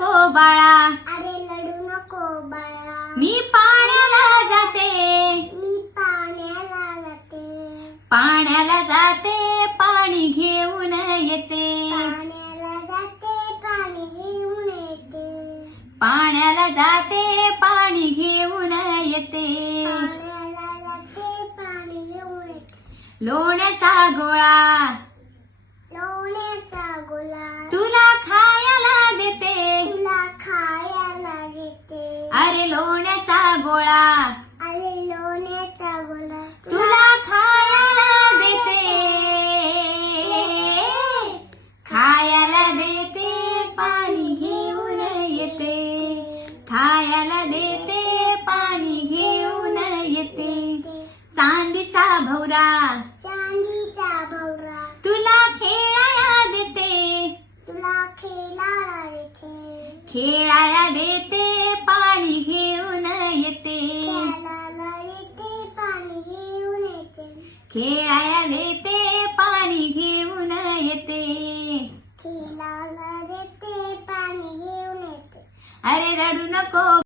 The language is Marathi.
नको बाळा, अरे लढू नको बाळा, मी पाण्याला जाते, मी पाण्याला जाते, पाण्याला जाते पाणी घेऊन येते, पाण्याला जाते पाणी घेऊन येते, पाण्याला जाते पाणी घेऊन येते, पाण्याला जाते पाणी घेऊन येते, लोण्याचा गोळा लोण्याचा गोळा तुला खायला देते, तुला खायला देते, अरे लोण्याचा गोळा अरे लोण्याचा गोळा तुला खायला देते, खायला देते पाणी घेऊन येते, खायला देते पाणी घेऊन येते, चांदीचा भवरा चांदीचा भवरा तुला खेळाया देते, तुला खेळायला देते, खेळाया देते पाणी घेऊन येते, खेळायला देते पाणी घेऊन येते, खेळाया देते पाणी घेऊन येते, खेळायला देते पाणी घेऊन येते. अरे रडू नको